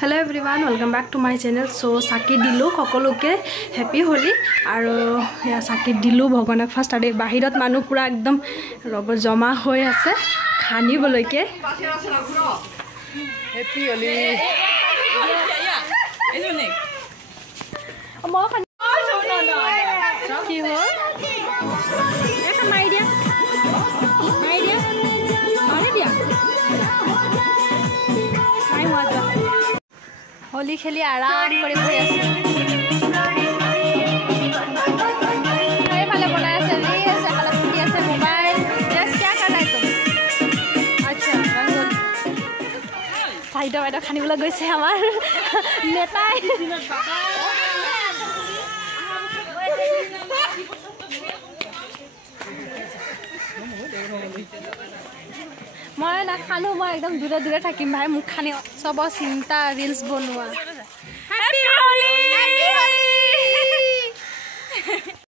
Hello everyone, welcome back to my channel. So Saki dilu kokoloke happy Holi aru ya Saki dilu bhaganak first ade bahirat manu pura ekdom robo jama hoi ase khani boloke happy Holi mo khan ki ho ekha mai dia mare dia mai mata Holi खेली आराम करे बहि আছে এই ভালে বনাই আছে reels এখানে ফুটি আছে মোবাইল ড্রেস क्या कर रहा है तुम अच्छा रंगोली সাইডা বাইডা খানিবলা গৈছে আমাৰ নেতাই মই না খানো মই একদম দূৰে দূৰে থাকিম ভাই মুখ খানি সব চিন্তা ৰিলস বনোৱা হ্যাপি